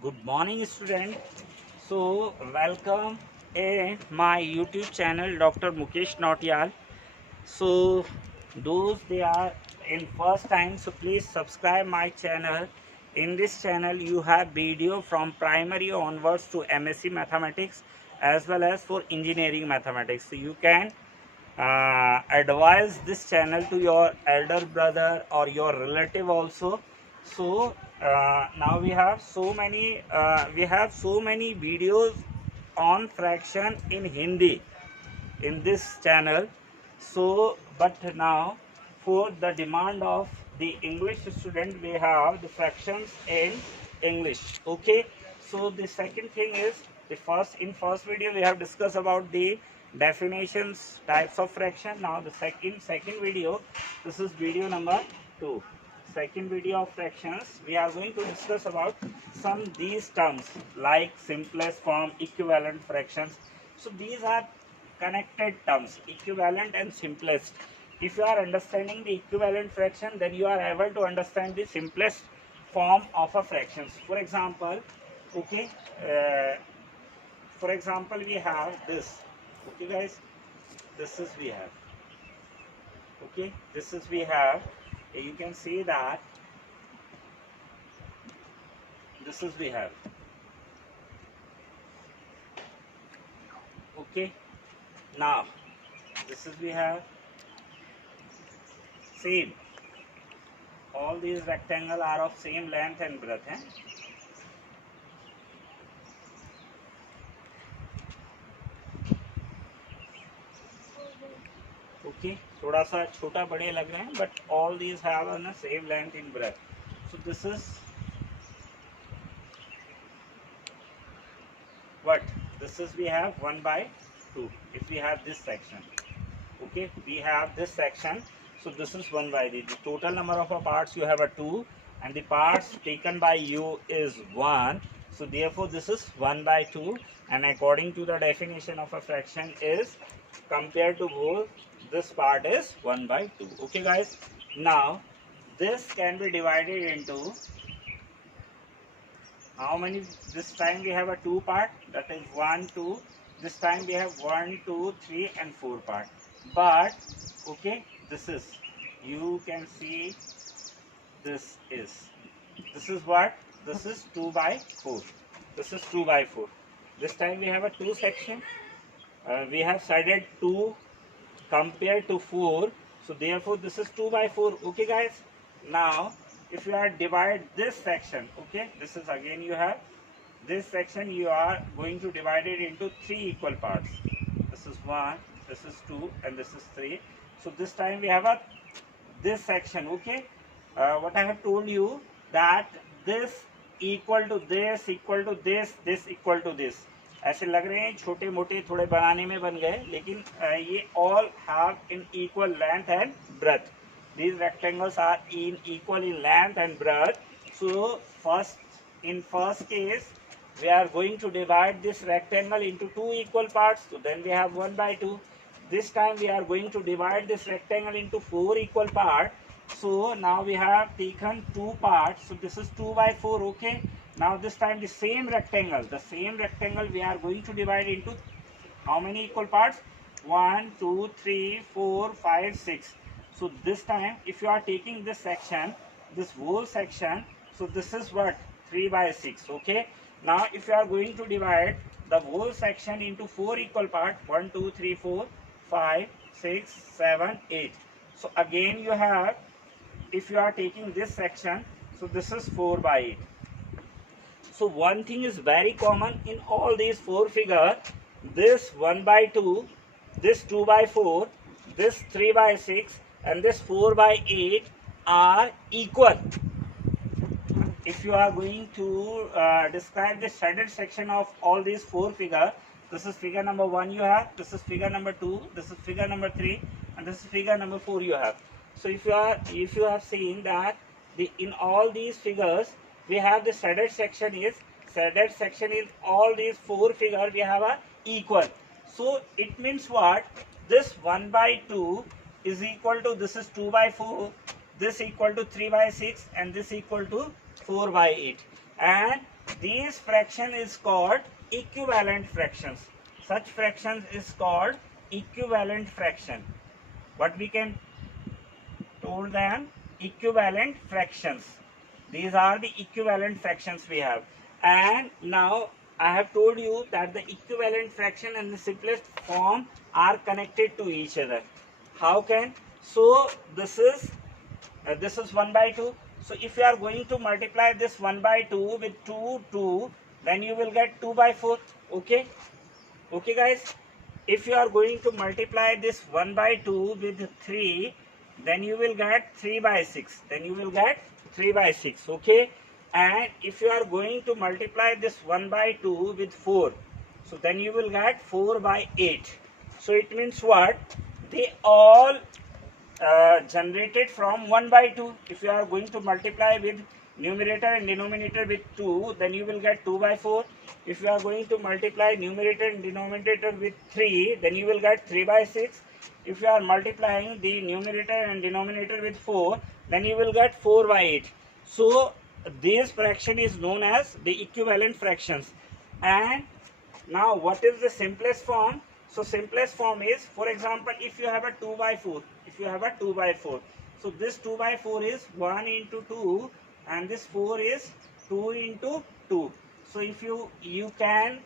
Good morning, student. So, welcome in my YouTube channel, Dr. Mukesh NAUTIYAL. So, those they are in first time, so please subscribe my channel. In this channel, you have video from primary onwards to MSc Mathematics as well as for engineering mathematics. So, you can advise this channel to your elder brother or your relative also. So now we have so many videos on fraction in Hindi in this channel. So but now for the demand of the English student, we have the fractions in English. Okay, so the second thing is the first video we have discussed about the definitions, types of fraction. Now the second video, this is video number 2. Second video of fractions, we are going to discuss about some these terms like simplest form, equivalent fractions. So these are connected terms, equivalent and simplest. If you are understanding the equivalent fraction, then you are able to understand the simplest form of a fractions. For example, okay, for example, we have this. Okay, guys, this is we have. Okay, this is we have. You can see that this is we have. Okay, now this is we have. Same. All these rectangles are of same length and breadth. Okay, थोड़ा सा छोटा बड़े लग रहे हैं, but all these have a same length in breadth. So this is what? This is we have 1 by 2. If we have this section, okay, we have this section. So this is 1 by the total number of parts you have a 2, and the parts taken by you is 1. So therefore this is 1 by 2, and according to the definition of a fraction is compared to both, this part is 1 by 2. Okay guys, now this can be divided into how many? This time we have a 2 part, that is 1 2. This time we have 1 2 3 and 4 part. But okay, this is, you can see this is what? This is 2 by 4. This is 2 by 4. This time we have a 2 section. We have sided 2 compared to 4. So therefore this is 2 by 4. Okay guys, now if you are divide this section, okay, this is again you have this section, you are going to divide it into 3 equal parts. This is 1, this is 2 and this is 3. So this time we have a this section. Okay, what I have told you, that this equal to this, equal to this, this equal to this. ऐसे लग रहे हैं छोटे मोटे थोड़े बनाने में बन गए, लेकिन ये all have in equal length and breadth. These rectangles are in equal in length and breadth. So in first case we are going to divide this rectangle into 2 equal parts. So then we have 1 by 2. This time we are going to divide this rectangle into 4 equal parts. So now we have taken 2 parts. So this is 2 by 4. Okay. Now this time the same rectangle we are going to divide into how many equal parts? 1 2 3 4 5 6. So this time if you are taking this section, this whole section, so this is what? 3 by 6. Okay. Now if you are going to divide the whole section into 4 equal parts, 1 2 3 4 5 6 7 8. So again you have, if you are taking this section, so this is 4 by 8. So one thing is very common in all these 4 figures. This 1 by 2, this 2 by 4, this 3 by 6 and this 4 by 8 are equal. If you are going to describe the shaded section of all these 4 figures, this is figure number 1 you have, this is figure number 2, this is figure number 3 and this is figure number 4 you have. So if you have seen that in all these figures we have the shaded section in all these 4 figures we have a equal. So it means what? This 1 by 2 is equal to, this is 2 by 4, this equal to 3 by 6 and this equal to 4 by 8. And These fraction is called equivalent fractions. Such fractions is called equivalent fraction. What we can told them? Equivalent fractions. These are the equivalent fractions we have. And now I have told you that the equivalent fraction and the simplest form are connected to each other. How can? So this is 1 by 2. So if you are going to multiply this 1 by 2 with 2, then you will get 2 by 4. Okay? Okay guys? If you are going to multiply this 1 by 2 with 3, then you will get 3 by 6. Then you will get 3 by 6. Okay? And if you are going to multiply this 1 by 2 with 4, so then you will get 4 by 8. So it means what? They all generated from 1 by 2. If you are going to multiply with numerator and denominator with 2, then you will get 2 by 4. If you are going to multiply numerator and denominator with 3, then you will get 3 by 6. If you are multiplying the numerator and denominator with 4, then you will get 4 by 8. So this fraction is known as the equivalent fractions. And now what is the simplest form? So simplest form is, for example, if you have a 2 by 4, so this 2 by 4 is 1 into 2, and this 4 is 2 into 2. So if you can,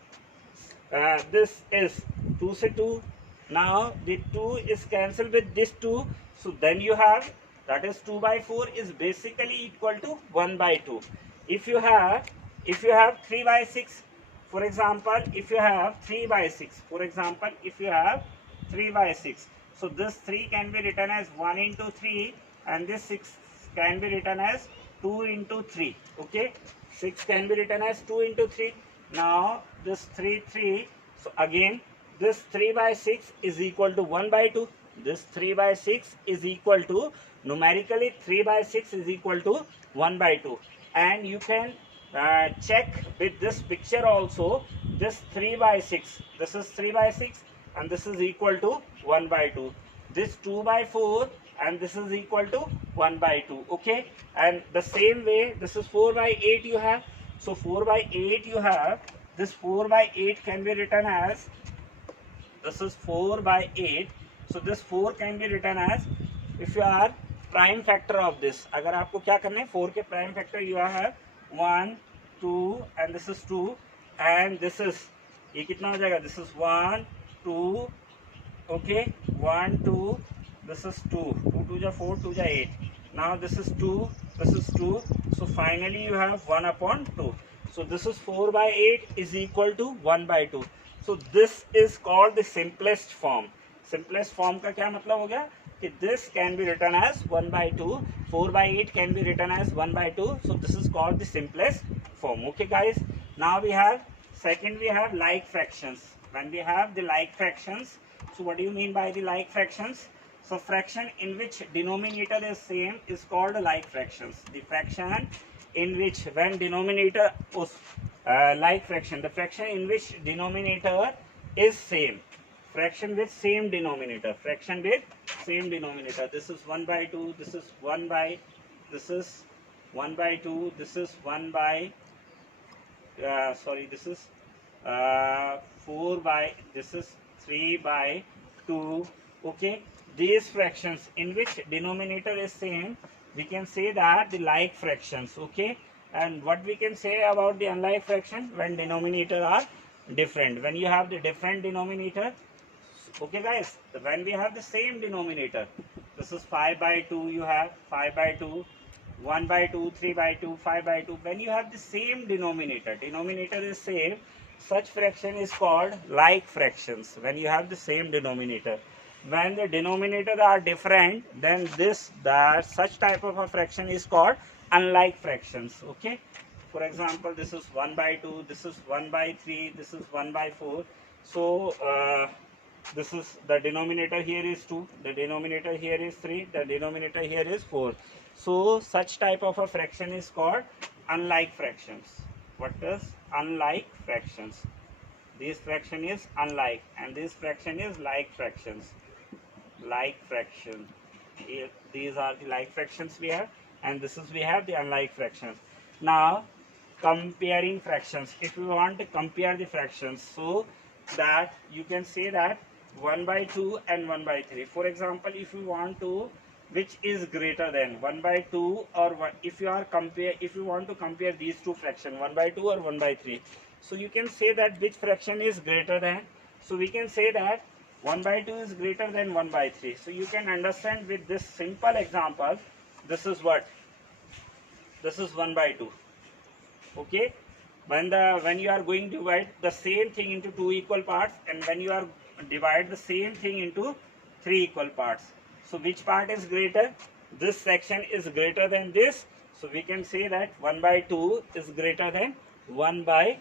this is 2 se 2. Now the 2 is cancelled with this 2. So then you have, that is 2 by 4 is basically equal to 1 by 2. If you have 3 by 6, for example, if you have 3 by 6, so this 3 can be written as 1 into 3, and this 6 can be written as 2 into 3. Okay, 6 can be written as 2 into 3. Now this 3, so again this 3 by 6 is equal to 1 by 2. This 3 by 6 is equal to, numerically 3 by 6 is equal to 1 by 2. And you can check with this picture also. This 3 by 6, this is 3 by 6, and this is equal to 1 by 2. This 2 by 4, and this is equal to 1 by 2. Okay, and the same way this is 4 by 8 you have. So 4 by 8 you have, this 4 by 8 can be written as, this is 4 by 8. So this 4 can be written as, if you are prime factor of this, अगर आपको क्या करना है, 4 के prime factor you have 1, 2, and this is 2, and this is, ये कितना हो जाएगा, this is 1, 2, okay, 1, 2, this is 2, 2 2 ja 4, 2 ja 8. Now this is 2, this is 2, so finally you have 1 upon 2. So this is 4 by 8 is equal to 1 by 2. So this is called the simplest form. Simplest form का क्या मतलब हो गया कि this can be written as 1 by 2, 4 by 8 can be written as 1 by 2. So this is called the simplest form. Okay guys, now we have, second we have like fractions. When we have the like fractions, so what do you mean by the like fractions? So fraction in which denominator is same is called like fractions. The fraction in which, when denominator was like fraction, the fraction in which denominator is same, fraction with same denominator, this is 1 by 2, this is 1 by, this is 1 by 2, this is 1 by, this is 4 by, this is 3 by 2. Okay, these fractions in which denominator is same, we can say that the like fractions. Okay, and what we can say about the unlike fraction? When denominator are different, when you have the different denominator. Okay guys, when we have the same denominator, this is 5 by 2, you have 5 by 2, 1 by 2, 3 by 2, 5 by 2. When you have the same denominator is same, such fraction is called like fractions. When you have the same denominator, when the denominator are different, then such type of a fraction is called unlike fractions. Okay, for example, this is 1 by 2, this is 1 by 3, this is 1 by 4. So this is, the denominator here is 2, the denominator here is 3, the denominator here is 4. So such type of a fraction is called unlike fractions. What is unlike fractions? This fraction is unlike, and this fraction is like fractions. Like fraction. Here, these are the like fractions we have, and this is, we have the unlike fractions. Now comparing fractions. If you want to compare the fractions, so that you can say that 1 by 2 and 1 by 3. For example, if you want to, which is greater than 1 by 2 or 1, if you want to compare these two fractions, 1 by 2 or 1 by 3, so you can say that which fraction is greater than. So we can say that 1 by 2 is greater than 1 by 3. So you can understand with this simple example. This is what? This is 1 by 2. Okay, when you are going to divide the same thing into two equal parts, and when you are divide the same thing into three equal parts, so which part is greater? This section is greater than this. So we can say that 1 by 2 is greater than 1 by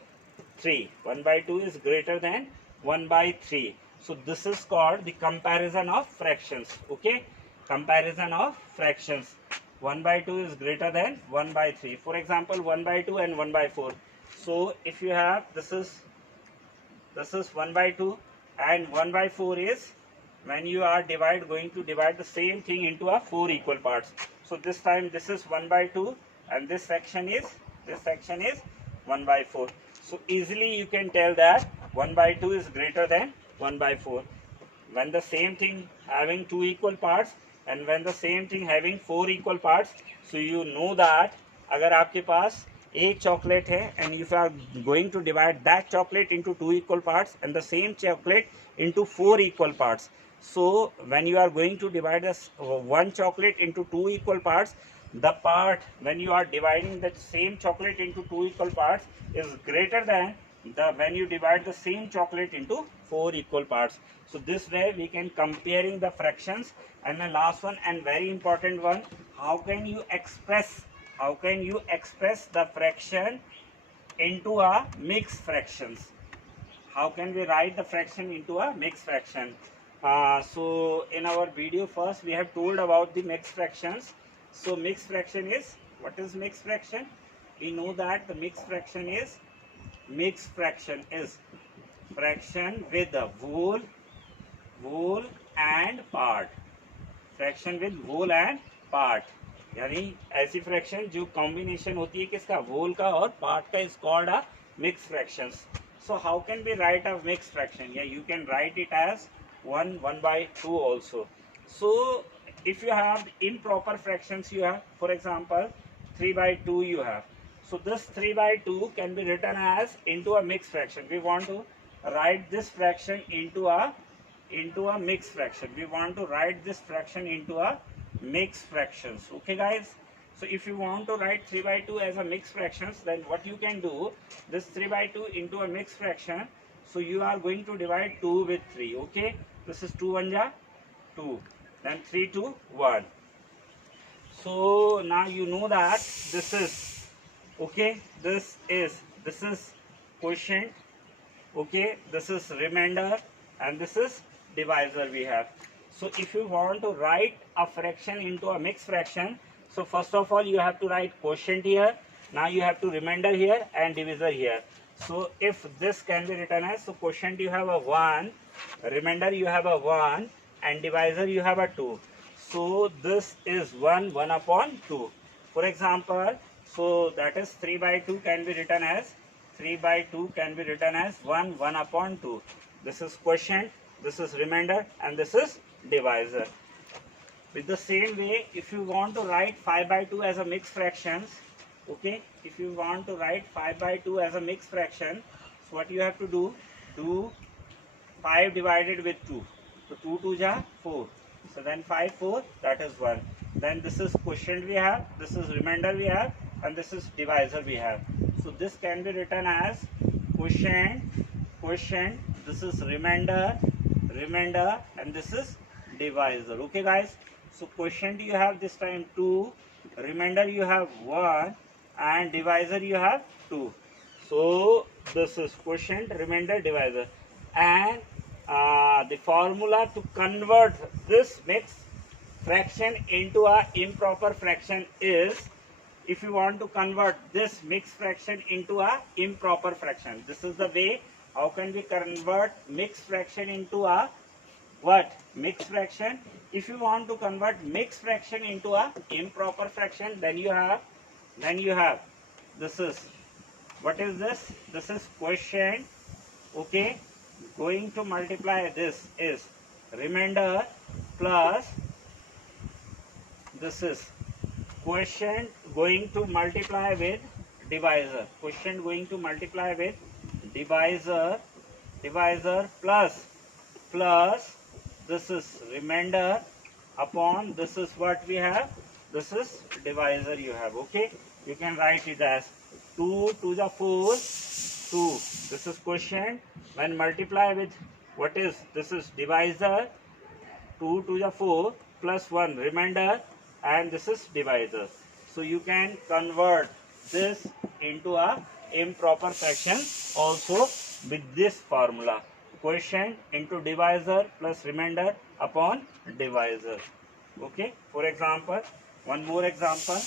3. 1 by 2 is greater than 1 by 3. So this is called the comparison of fractions. Okay, comparison of fractions. 1 by 2 is greater than 1 by 3. For example, 1 by 2 and 1 by 4. So if you have, this is 1 by 2 and 1 by 4 is, when you are going to divide the same thing into a 4 equal parts. So this time this is 1 by 2 and this section is 1 by 4. So easily you can tell that 1 by 2 is greater than 1 by 4. When the same thing having two equal parts and when the same thing having four equal parts, so you know that अगर आपके पास एक chocolate है and if you are going to divide that chocolate into two equal parts and the same chocolate into four equal parts, so when you are going to divide this one chocolate into two equal parts, the part when you are dividing that same chocolate into two equal parts is greater than the when you divide the same chocolate into four equal parts. So this way we can comparing the fractions. And the last one and very important one, how can you express the fraction into a mixed fractions? How can we write the fraction into a mixed fraction? So in our video first we have told about the mixed fractions. So mixed fraction is, what is mixed fraction? We know that the mixed fraction is fraction with the whole and part. Fraction with whole and part, यानी ऐसी fraction जो combination होती है किसका? वोल का और part का, is called a mix fractions. So how can be write a mix fraction? या you can write it as 1 by 2 also. So if you have improper fractions, you have, for example, 3 by 2 you have. So this 3 by 2 can be written as into a mixed fraction. We want to write this fraction into a mixed fraction. We want to write this fraction into a mixed fractions. Okay guys, so if you want to write 3 by 2 as a mixed fractions, then what you can do, this 3 by 2 into a mixed fraction, so you are going to divide 2 with 3. Okay, this is 2 1 ja 2, then 3 2 1. So now you know that this is, okay, this is quotient, okay, this is remainder, and this is divisor we have. So if you want to write a fraction into a mixed fraction, so first of all you have to write quotient here, now you have to remainder here and divisor here. So if this can be written as, so quotient you have a 1, remainder you have a 1, and divisor you have a 2. So this is 1 upon 2. For example, so that is 3 by 2 can be written as 1 upon 2. This is quotient, this is remainder, and this is divisor. With the same way, if you want to write 5 by 2 as a mixed fractions, okay, if you want to write 5 by 2 as a mixed fraction, so what you have to do 5 divided with 2. So 2 2 ja 4. So then 5 4, that is 1. Then this is quotient we have, this is remainder we have, and this is divisor we have. So this can be written as quotient, this is remainder, and this is divisor. Okay guys, so quotient you have this time 2, remainder you have 1, and divisor you have 2. So this is quotient, remainder, divisor. And the formula to convert this mixed fraction into a improper fraction is, if you want to convert this mixed fraction into a improper fraction, this is the way. How can we convert mixed fraction into a what? Mixed fraction. If you want to convert mixed fraction into a improper fraction, then you have this is What is this? This is quotient. Okay, going to multiply this is remainder plus this is quotient going to multiply with divisor. Quotient going to multiply with divisor plus this is remainder upon this is what we have, this is divisor you have. Okay, you can write it as 2 to the 4 2. This is quotient. When multiply with what is this is divisor, 2 to the 4 plus 1 remainder, and this is divisor. So you can convert this into a improper fraction also with this formula, quotient into divisor plus remainder upon divisor. Okay, for example, one more example.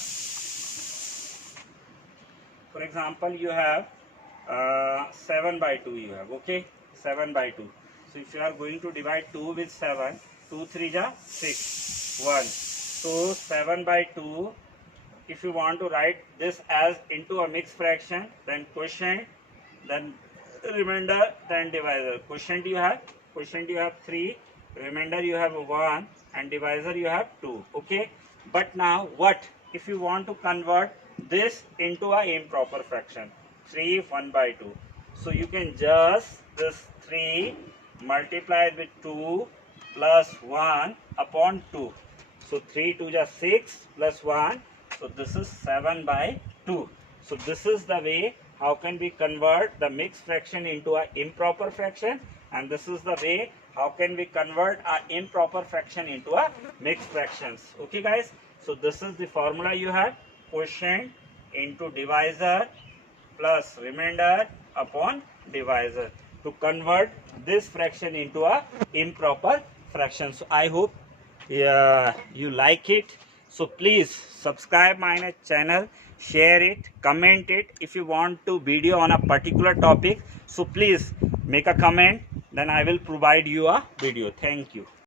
For example, you have 7 by 2 you have. Okay, 7 by 2. So if you are going to divide 2 with 7, 2 3 ja 6 1. So 7 by 2, if you want to write this as into a mixed fraction, then quotient, then remainder, then divisor. Quotient you have 3, remainder you have 1, and divisor you have 2. Okay, but now what if you want to convert this into a improper fraction? 3 1 by 2. So you can just this 3 multiplied with 2 plus 1 upon 2. So 3 2 is 6 plus 1. So this is 7 by 2. So this is the way how can we convert the mixed fraction into an improper fraction, and this is the way how can we convert an improper fraction into a mixed fractions. Okay guys, so this is the formula you have, quotient into divisor plus remainder upon divisor to convert this fraction into a improper fraction. So I hope you like it. So please subscribe my channel, share it, comment it. If you want to video on a particular topic, so please make a comment, then I will provide you a video. Thank you.